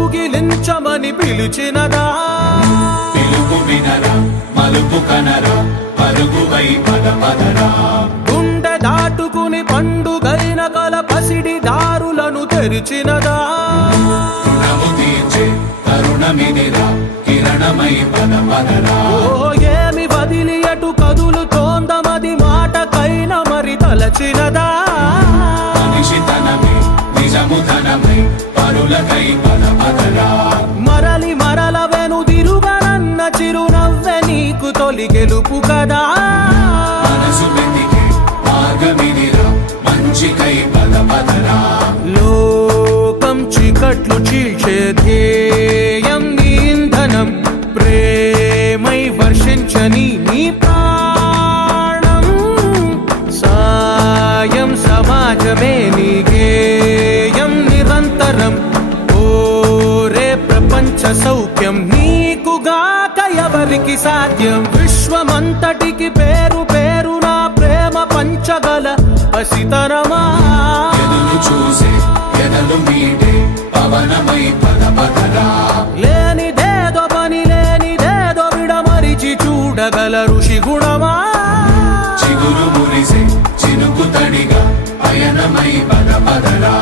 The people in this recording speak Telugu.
కౌగిలించమని పిలిచినదా పిలుపు వినరా మలుపు కనరా పరుగువై పద పదరా గుండె దాటుకుని పండుగైన కల పసిడి దారులను తెరిచినదా రుణము తీర్చే తరుణమిదిరా కిరణమై పద పదరా ఓ ఏమి వదిలి అటు కదులుతోందమది మాటకైన మరి తలచినదా మనిషితనమే నిజముతనమై పరులకై పద పదరా మరలి మరల వెనుదిరుగనన్న చిరునవ్వె నీకు తొలి గెలుపు కదా మనసు వెతికే మార్గమిదిరా మంచికై పద పదరా లోకం చీకట్లు చీల్చే ధ్యేయం నీ ఇంధనం ప్రేమై వర్షించని నీ ప్రాణం సాయం సమాజమే నీ గేయం నిరంతరం ఓరే ప్రపంచ సౌఖ్యం నీకుగాక ఎవరికి సాధ్యం విశ్వమంతటికి పేరు పేరు నా ప్రేమ పంచగల పసితనమా ఎదురు చూసే ఎదలు మీటే పవనమై పద పదరా లేనిదేదో పని లేనిదేదో విడమరిచి చూడగల ఋషి గుణమా చిగురు మురిసే చినుకు తడిగా పయనమై పద పదరా